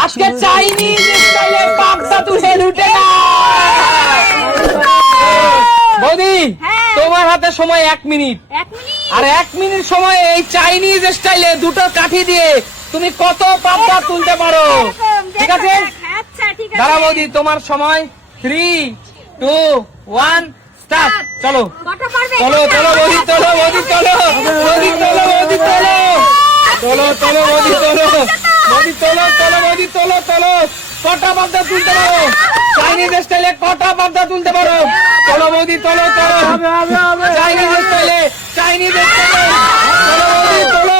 আজকে চাইনিজ স্টাইলে পাবদা তুলে লুটে না। বৌদি তোমার হাতে সময় 1 মিনিট, আর 1 মিনিট সময় এই চাইনিজ স্টাইলে দুটো কাঠি দিয়ে তুমি কত পাবদা তুলতে পারো? ঠিক আছে, দাঁড়া বৌদি, তোমার সময় 3, 2, 1 স্টার্ট। চলো চলো চলো বৌদি, চলো বৌদি, চলো বৌদি, চলো বৌদি, চলো চলো চলো বৌদি, চলো বৌদি, চলো চলো বৌদি, চলো চলো। কটা পাবদা তুলতে পারো চাইনিজ স্টাইলে? কটা পাবদা তুলতে পারো? চলো বৌদি, চলো চলো চাইনিজ স্টাইলে, চাইনিজ স্টাইলে, চলো বৌদি, চলো।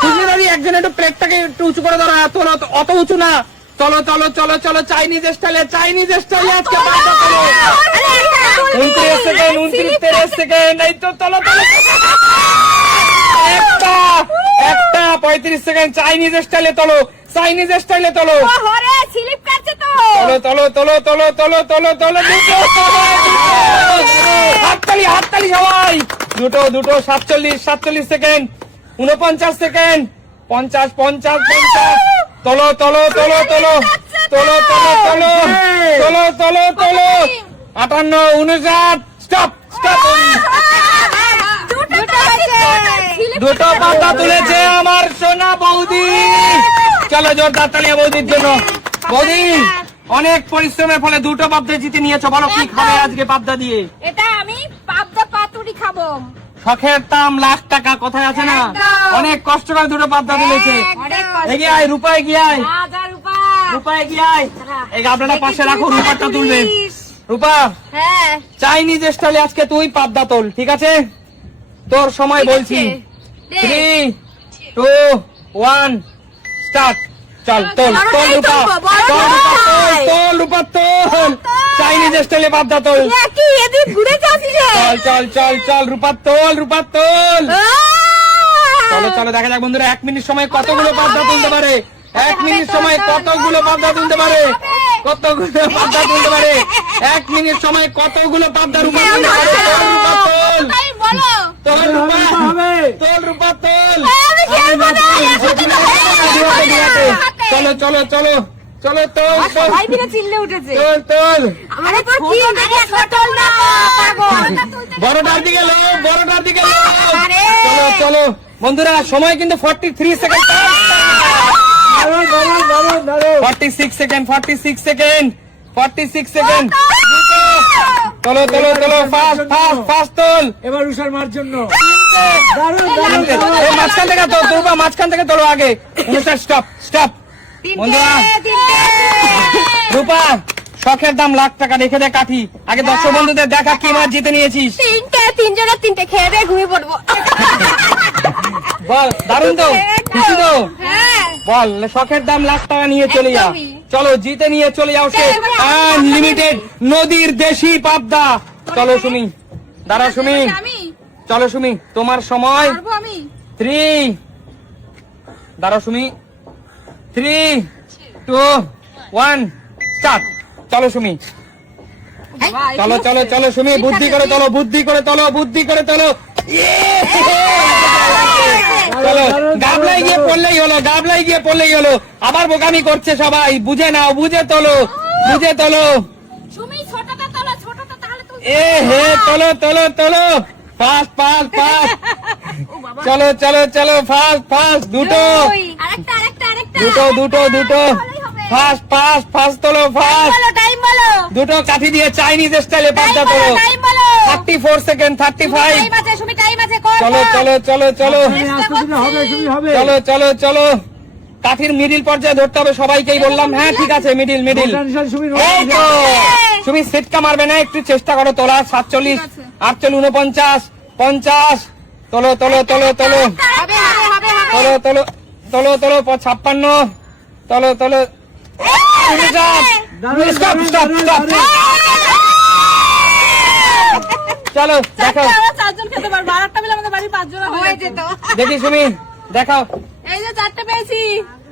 খুশি দাদি, একজন একটু প্লেটটাকে একটু উঁচু করে ধরো, অত উঁচু না। চলো চলো চলো চলো চাইনিজ স্টাইলে, চাইনিজ স্টাইলে আজকে পাবদা তোলো। 29 সেকেন্ড, 29, 30 সেকেন্ড, এই তো, চলো চলো। একটা 35 সেকেন্ড, চাইনিজ স্টাইলে তোলো, চাইনিজ স্টাইলে তোলো। চলো চলো চলো চলো চলো চলো চলো, হাততালি হাততালি সবাই। দুটো 47 সেকেন্ড, 49 সেকেন্ড, 50 50 50। তোলো তোলো তোলো তোলো তোলো তোলো তোলো তোলো তোলো তোলো। 58, 59, স্টপ স্টপ। দুটো পাবদা তুলেছে আমার সোনা বৌদি। চলো জোরদার তালিয়া বৌদির জন্য। বৌদি অনেক পরিশ্রমের ফলে দুটো পাবদা জিতে নিয়েছো, বলো কি খাবে আজকে পাবদা দিয়ে? এটা আমি পাবদা পাতুরি খাবো। শখের দাম লাখ টাকা, কোথায় আছে না? অনেক কষ্ট করে দুটো পাবদা তুলেছে। এগিয়ে আয় রূপা, এগিয়ে আয় রূপা, এগিয়ে আয়। এই গাবলাটা পাশে রাখো, রূপাটা তুলবে। রূপা, চাইনিজ স্টাইলে আজকে তুই পাবদা তোল, ঠিক আছে? তোর সময় বলছি, 3, 2, 1 স্টার্ট। চল তোল তোল রূপা, তোল রূপা, তোল রূপা, তোল চাইনিজ স্টাইলে পাবদা তোল। চল চল চল চল রূপা, তোল রূপা, তোল। চলো চলো দেখা যাক বন্ধুরা 1 মিনিট সময় কতগুলো পাবদা তুলতে পারে। 1 মিনিট সময় কতগুলো পাবদা তুলতে পারে, কতগুলো পাবদা তুলতে পারে। 1 মিনিট সময় কতগুলো পাবদা রূপা তুলতে পারে। তোল রূপা, তোল তোল রূপা, তোল রূপা, তোল। চলো চলো চলো চলো, তোল তোল চিল্লে উঠেছে। তোল তোল। আরে তোর কি ছোট না পাগল, বড়টার দিকে লো, বড়টার দিকে লো। চলো চলো বন্ধুরা, সময় কিন্তু 43 সেকেন্ড, 46 সেকেন্ড, 46 সেকেন্ড, 46 সেকেন্ড। চলো চলো চলো, ফাস্ট ফাস্ট ফাস্ট তোল। এবার উষার মার জন্য মাঝখান থেকে তোল, তোলবা মাঝখান থেকে তোলো আগে। স্টপ স্টপ বন্ধুরা। রূপা, শখের দাম লাখ টাকা, রেখে দে কাঠি। আগে দর্শক বন্ধুদের দেখা কি মাছ জিতে নিয়েছিস। 3 খেয়ে দিয়ে ঘুমিয়ে পড়বো। বল, দারুণ তো, খুশি তো? বল, শখের দাম লাখ টাকা নিয়ে চলে যা। চলো জিতে নিয়ে চলে যাও সে আনলিমিটেড নদীর দেশি পাবদা। চলো সুমি, দাঁড়া সুমি, চলো সুমি, তোমার সময় 3, দাঁড়া সুমি, 3, 2, 1 স্টার্ট। চলো সুমি, চলো চলো চলো সুমি, বুদ্ধি করে তোলো, বুদ্ধি করে তোলো, বুদ্ধি করে তোলো। চলো, গাবলাই গিয়ে পড়লেই হলো, গাবলাই গিয়ে পড়লেই হলো। আবার বোকামি করছে সবাই, বুঝে নাও, বুঝে তোলো, বুঝে তোলো। এ হে, তোলো তোলো তোলো, ফাস্ট ফাস্ট ফাস্ট। চলো চলো চলো, ফাস্ট ফাস্ট। দুটো দুটো দুটো দুটো, ফাস্ট ফাস্ট ফাস্ট তোলো, ফাস্ট। দুটো কাঠি দিয়ে চাইনিজ স্টাইলে পাবদা তোলো। 34 সেকেন্ড, 35। চলো চলো চলো চলো চলো চলো চলো, কাঠির মিডিল পর্যায়ে ধরতে হবে সবাইকেই বললাম। হ্যাঁ ঠিক আছে, মিডিল মিডিল। তুমি সিটকা মারবে না, একটু চেষ্টা করো তোলা। 47, 48, 49, 50। তোলো তোলো তোলো তোলো তোলো তোলো তোলো তোলো, 56। তোলো তোলো, স্টপ স্টপ স্টপ। চলো দেখাও, দেখি সুমি দেখাও। এই যে 4টে পেয়েছি।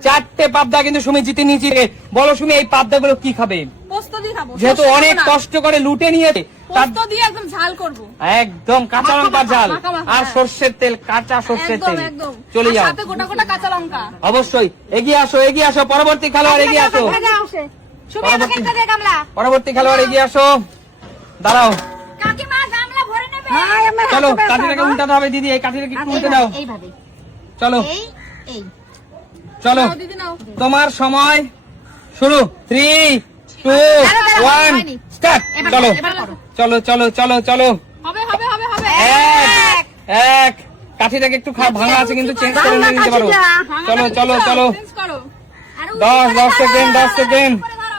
4টে পাবদা কিন্তু সুমি জিতে নিয়েছি। বলো সুমি, এই পাবদা গুলো কি খাবে? পোস্ত দিয়ে খাবো। যেহেতু সর্ষে অনেক খাবো না। কষ্ট করে লুটে নিয়ে তার পোস্ত দিয়ে একদম ঝাল করবো। একদম কাঁচা মাখা লঙ্কার মাখা, ঝাল মাখা মাখা, আর হ্যাঁ। সর্ষের তেল, কাঁচা সর্ষের একদম তেল। একদম। চলে আর যাও, সাথে গোটা গোটা কাঁচা লঙ্কা। অবশ্যই এগিয়ে আসো পরবর্তী খেলোয়াড় এগিয়ে আসো, সুমি আমাকে একটা দে গামলা। পরবর্তী খেলোয়াড় এগিয়ে আসো। দাঁড়াও, কাকিমা গামলা ভরে নেবে। চলো কাঠিটাকে উল্টাতে হবে দিদি, এই কাঠিটাকে একটু উল্টে দাও। এইভাবে। চলো এই। চলো, নাও দিদি নাও। তোমার সময় শুরু। 3, 2, 1 স্টার্ট। চলো এবার করো। চলো চলো চলো চলো। হবে। এক কাঠিটাকে একটু ভাঙা আছে কিন্তু চেঞ্জ করে নিয়ে নিতে পারো। চলো চলো চলো, চেঞ্জ করো।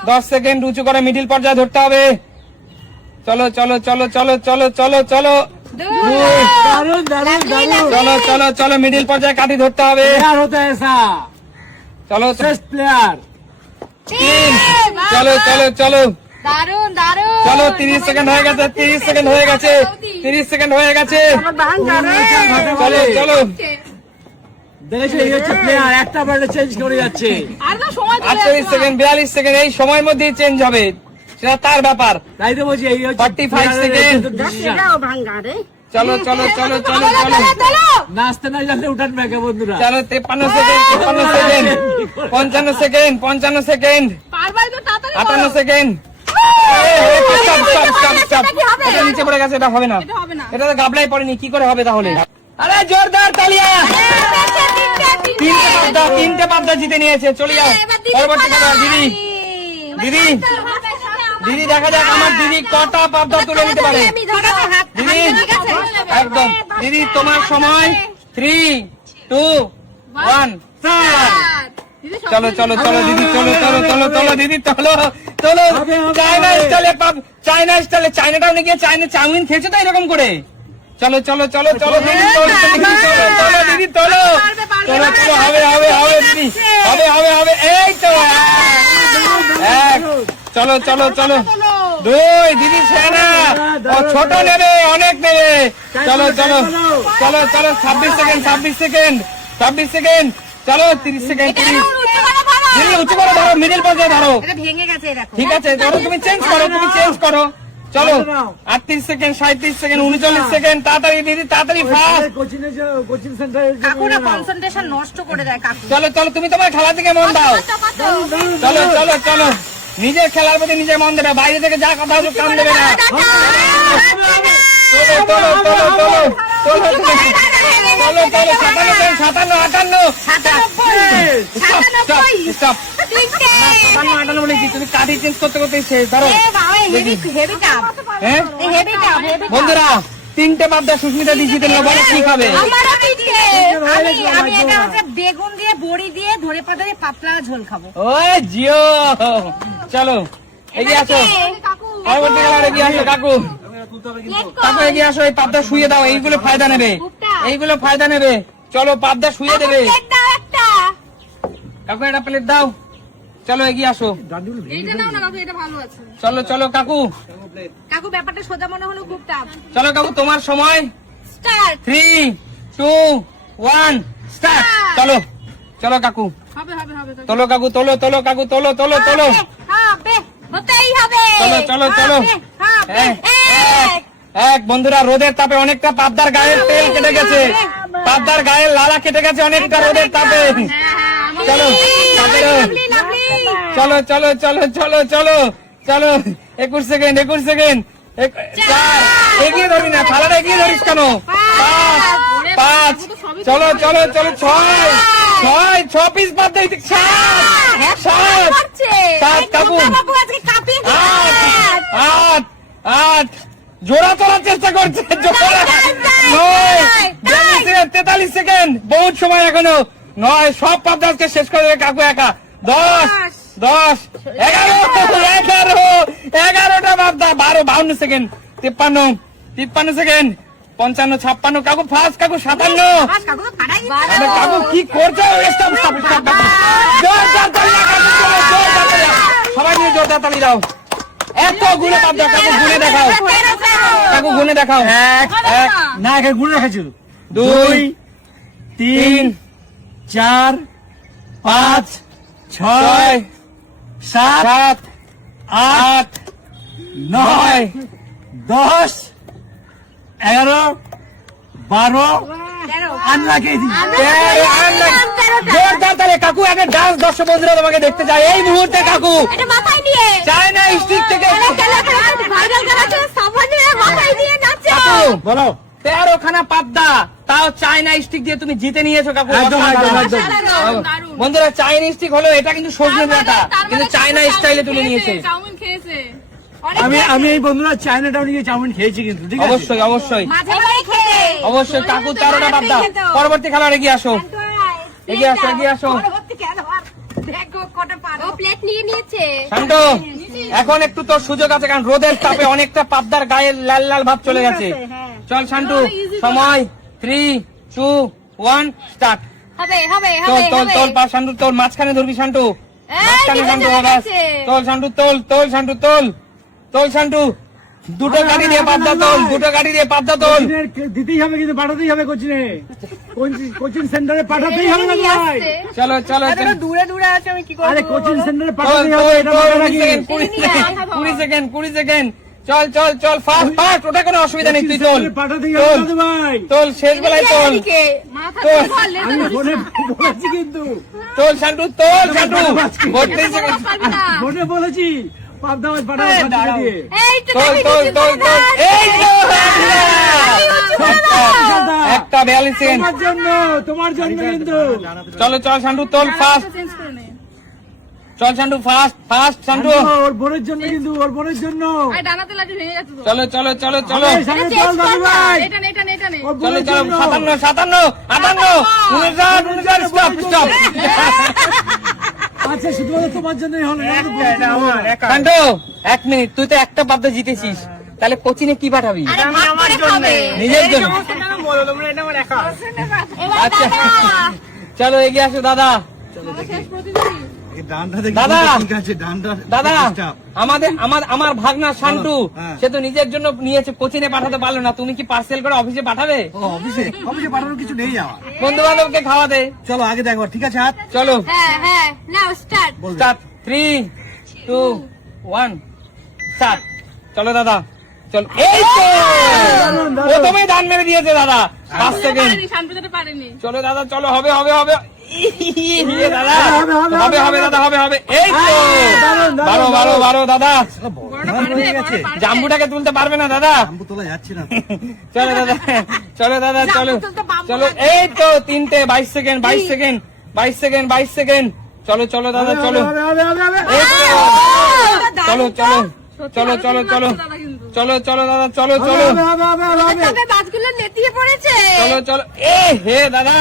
10 সেকেন্ড উঁচু করে মিডিল পর্যায়ে ধরতে হবে। চলো চলো চলো চলো চলো চলো চলো, दारुण दारुण दारुण চলো চলো চলো মিডিল পর্যায়ে কাঠি ধরতে হবে। प्लेयर होता है ऐसा চলো बेस्ट प्लेयर 3, চলো চলো চলো দারুন দারুন। চলো 30 সেকেন্ড হয়ে গেছে, 30 সেকেন্ড হয়ে গেছে, 30 সেকেন্ড হয়ে গেছে। চলো চলো, দেখেছো এই হচ্ছে প্লেয়ার একটা বলে চেঞ্জ করে যাচ্ছে আর না সময় চলে 48 সেকেন্ড, 42 সেকেন্ড, এই সময়ের মধ্যেই চেঞ্জ হবে, সেটা তার ব্যাপার। তাই তো বলছি এই হচ্ছে 45 সেকেন্ড। চলো চলো চলো চলো চলো নাচতে না জানলে উঠান ব্যাকে বন্ধুরা চলো 53 সেকেন্ড, 56 সেকেন্ড, 55 সেকেন্ড, 55 সেকেন্ড, পারবাই তো তাড়াতাড়ি 58 সেকেন্ড। স্টপ, এটা নিচে পড়ে গেছে, এটা হবে না, এটা হবে না। এটা তো গাবলাই পড়েনি, কি করে হবে তাহলে? আরে জোরদার তালিয়া, তিনটে পাবদা জিতে নিয়েছে। চলে যাও পরবর্তী খেলোয়াড় দিদি। দিদি দেখা যাক আমার দিদি কটা পাবদা তুলে নিতে পারে। দিদি একদম, দিদি তোমার সময় 3, 2, 1 চলো চলো চলো দিদি, চলো চলো চলো চলো দিদি, চলো চলো। চায়না স্টাইলে চায়না স্টাইলে, চায়নাটাও নাকি চায়না চাউমিন খেয়েছো তো এরকম করে। চলো চলো চলো চলো দিদি, চলো চলো চলো দিদি, চলো চলো চলো, হবে দিদি, হবে, এই তো এক। চলো চলো চলো 2, দিদি সেনা ও ছোট নেবে, অনেক নেবে। চলো চলো চলো চলো 26 সেকেন্ড, 26 সেকেন্ড, 26 সেকেন্ড, চলো 30 সেকেন্ড, 30। দিদি উঁচু করে ধরো, মিডিল পর্যায়ে ধরো। ভেঙে গেছে দেখো। ঠিক আছে ধরো, তুমি চেঞ্জ করো। চলো 38 সেকেন্ড, 37 সেকেন্ড, 39 সেকেন্ড, তাড়াতাড়ি দিদি, তাড়াতাড়ি ফাস্ট। কোচিং সেন্টারে কাকুরা কনসেন্ট্রেশন নষ্ট করে দেয় কাকু। চলো চলো, তুমি তোমার খেলা থেকে মন দাও। চলো চলো চলো, নিজের খেলার প্রতি নিজে মন দেবে, বাইরে থেকে যা কথা হোক কান দেবে না। চলো চলো চলো চলো চলো চলো চলো, 57, 58, 58। তুমি কাঠি চেঞ্জ করতে শেষ। ধরো হ্যাঁ বন্ধুরা, 3টে পাবদা সুস্মিতা দিয়ে জিতে নিল, বলো কি খাবে? বেগুন দিয়ে বড়ি দিয়ে ধরে পাতা দিয়ে পাতলা ঝোল খাবো। ওই জিও, চলো এগিয়ে আসো, পরবর্তী খেলোয়াড় এগিয়ে আসো। কাকু এগিয়ে আসো, এই পাবদা শুয়ে দাও, এইগুলো ফায়দা নেবে। চলো পাবদা শুয়ে দেবে। কাকু একটা প্লেট দাও, চলো এগিয়ে আসো। এইটা নাও না কাকু, এটা ভালো আছে। চলো চলো কাকু, কাকু ব্যাপারটা সোজা মনে হলো খুব টাফ। চলো কাকু তোমার সময় স্টার্ট। 3, 2, 1 স্টার্ট। চলো চলো কাকু, হবে তোলো কাকু, তোলো কাকু, তোলো হবে হতেই হবে। চলো এক। বন্ধুরা রোদের তাপে অনেকটা পাবদার গায়ের তেল কেটে গেছে, পাবদার গায়ের লালা কেটে গেছে অনেকটা রোদের তাপে। চলো চলো চলো চলো চলো চলো চলো 21 সেকেন্ড, 4। এগিয়ে ধরি না, থালাটা এগিয়ে ধরিস কেন? 5। চলো চলো চলো 6 পিস বাদ দেই। 7 কাকু, 8 জোড়া তোলার চেষ্টা করছে, 43 সেকেন্ড, বহুত সময় এখনো। 9 সব পাবদাকে শেষ করে দেবে কাকু একা। 10, 11টা পাবদা, 52 সেকেন্ড, 53 সেকেন্ড, 55, 56 কাকু ফার্স্ট, কাকু 57। কাকু কি করছো? সবাই নিয়ে জোরদার তালি দাও। এতগুলো পাবদা, কাকু গুনে দেখাও, এক না একে গুণে রেখেছো 2, 3, 4 5 6 7 7 8 9 10 11 12 আন্না কেজি জোরদার তালে কাকু একটা ডান্স দর্শক বন্ধুরা তোমাকে দেখতে চাই এই মুহূর্তে কাকু এটা মাথায় নিয়ে চায়না স্টিক থেকে ভাইরাল করা আছে সামনে মাথায় নিয়ে নাচছে কাকু বলো 13 খানা পাবদা তাও চায়না স্টিক দিয়ে তুমি জিতে নিয়েছো কাকু একদম, একদম, একদম। বন্ধুরা চাইনা স্টিক হলো এটা কিন্তু সজনে ডাঁটা কিন্তু চায়না স্টাইলে তুলে নিয়েছে চাউমিন খেয়েছে আমি এই বন্ধুরা চায়না টাউনে গিয়ে চাউমিন খেয়েছি কিন্তু ঠিক আছে অবশ্যই অবশ্যই মাঝে বাড়ি খেয়ে অবশ্যই কাকু 13টা পাবদা পরবর্তী খেলোয়াড় এগিয়ে আসো এগিয়ে আসো এগিয়ে আসো পরবর্তী খেলোয়াড় দেখো কটা পারো ও প্লেট নিয়ে নিয়েছে শান্ত এখন একটু তোর সুযোগ আছে কারণ রোদের তাপে অনেকটা পাবদার গায়ে লাল লাল ভাব চলে গেছে চল শান্তু সময় 3 2 1 স্টার্ট হবে হবে তোল হবে তোল তোল পা শান্তু তোল মাঝখানে ধরবি শান্তু মাঝখানে শান্তু বাস তোল শান্তু তোল তোল শান্তু তোল তোল শান্তু দুটো গাড়ি দিয়ে পাবদা তোল দুটো গাড়ি দিয়ে পাবদা তোল কোচিনের দিতেই হবে কিন্তু পাঠাতেই হবে কোচিনে কোচিং সেন্টারে পাঠাতেই হবে না ভাই চলো চলো চলো দূরে দূরে আছে আমি কি আরে কোচিং সেন্টারে তোল পাঠাতেই তোল হবে এটা তোল বলে রাখি 20 সেকেন্ড 20 সেকেন্ড চল চল চল ফাস্ট ফাস্ট ওটা কোনো অসুবিধা নেই তুই তোল পাঠাতেই হবে তোল দাদু ভাই তোল শেষ বেলায় তোল মাথা তোল আমি ফোনে বলেছি কিন্তু তোল শান্তু তোল শান্তু 32 সেকেন্ড ফোনে বলেছি পাবদা মাছ পাঠাবো পাঠিয়ে দিয়ে এই তো তোল তোল তোল তোল এই তো একটা 42 সেকেন্ড তোমার জন্য কিন্তু চলো চল শান্তু তোল ফাস্ট চেঞ্জ করে নে চল শান্তু ফাস্ট ফাস্ট শান্তু ওর বোনের জন্য কিন্তু ওর বোনের জন্য আর ডানাতে লাঠি ভেঙে যাচ্ছে তো চলো চলো চলো চলো আরে, সামনে চল দাদু ভাই এটা নে এটা নে এটা নে ওর চলো বোনের চলো জন্য 57 57 59 স্টপ স্টপ আচ্ছা শুধুমাত্র তোমার জন্যই হলো শান্তু 1 মিনিট তুই তো একটা পাবদা জিতেছিস তাহলে কোচিনে কি পাঠাবি আরে আমার জন্য নিজের জন্য এবার আচ্ছা দাদা চলো এগিয়ে আসো দাদা শেষ প্রতিযোগী দাদা দাদা আমার ভাগনা শান্তু হ্যাঁ। সে তো নিজের জন্য নিয়েছে কোচিনে পাঠাতে পারলো না তুমি কি পার্সেল করে অফিসে পাঠাবে অফিসে পাঠানোর কিছু নেই আমার বন্ধু বান্ধবকে খাওয়াতে চলো আগে দেখো ঠিক আছে হাত চলো হ্যাঁ হ্যাঁ নাও স্টার্ট স্টার্ট 3 2 1 স্টার্ট চলো দাদা চলো এই তো দারুণ, দারুণ। প্রথমে দান মেরে দিয়েছে দাদা 5 সেকেন্ড পারেনি শান্ত যেতে পারেনি চলো দাদা চলো হবে হবে হবে ইয়ে দাদা হবে, হবে, হবে হবে দাদা হবে হবে এই তো দারুণ, দারুণ, 12 দাদা হয়ে গেছে জাম্বুটাকে তুলতে পারবে না দাদা জাম্বু তোলা যাচ্ছে না চলো দাদা চলো দাদা চলো জাম্বু তুলতে বাম্বু চলো এই তো 22 সেকেন্ড 22 সেকেন্ড 22 সেকেন্ড চলো চলো দাদা চলো এই তো চলো চলো চলো চলো চলো দাদা কিন্তু চলো চলো দাদা চলো চলো তবে বাসগুলো নেতিয়ে পড়েছে চলো চলো এ হে দাদা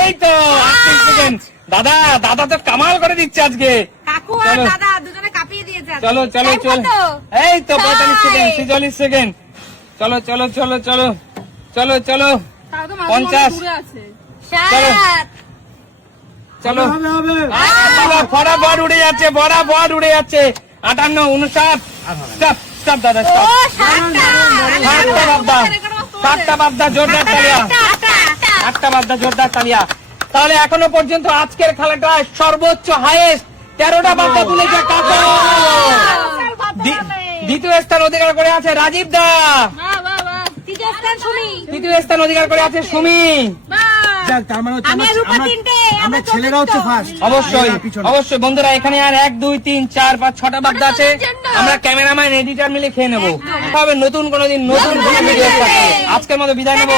এই তো 28 সেকেন্ড দাদা দাদা তো কামাল করে দিচ্ছে আজকে কাকু আর চলো। দাদা দুজনে কাঁপিয়ে দিয়েছে চলো চলো Time চলো কত? এই তো 45 Time. সেকেন্ড 46 সেকেন্ড চলো চলো চলো চলো চলো চলো তাও তো 50 দূরে আছে 7 চলো দাদা বরাবর উড়ে যাচ্ছে বরাবর উড়ে যাচ্ছে 58 59 স্টপ স্টপ দাদা ও স্টপ 7টা 7টা বাদ্দা জোরদার তালিয়া 8টা বাদ্দা জোরদার তালিয়া তাহলে এখনো পর্যন্ত আজকের খেলাটা সর্বোচ্চ হাইয়েস্ট 13টা বাদ্দা তুলেছে কাকু দ্বিতীয় স্থান অধিকার করে আছে রাজীব দা বাহ বাহ বাহ তৃতীয় স্থান শুনি তৃতীয় স্থান অধিকার করে আছে সুমি বাহ তার মানে হচ্ছে আমি আর রূপা তিনটে আমরা ছেলেরা হচ্ছে ফার্স্ট অবশ্যই অবশ্যই বন্ধুরা এখানে আর 1 2 3 4 5 6টা বাদ্দা আছে আমরা ক্যামেরাম্যান এডিটর মিলে খেয়ে নেবো হবে নতুন কোনোদিন নতুন কোনো ভিডিও আজকের মতো বিদায় নেবো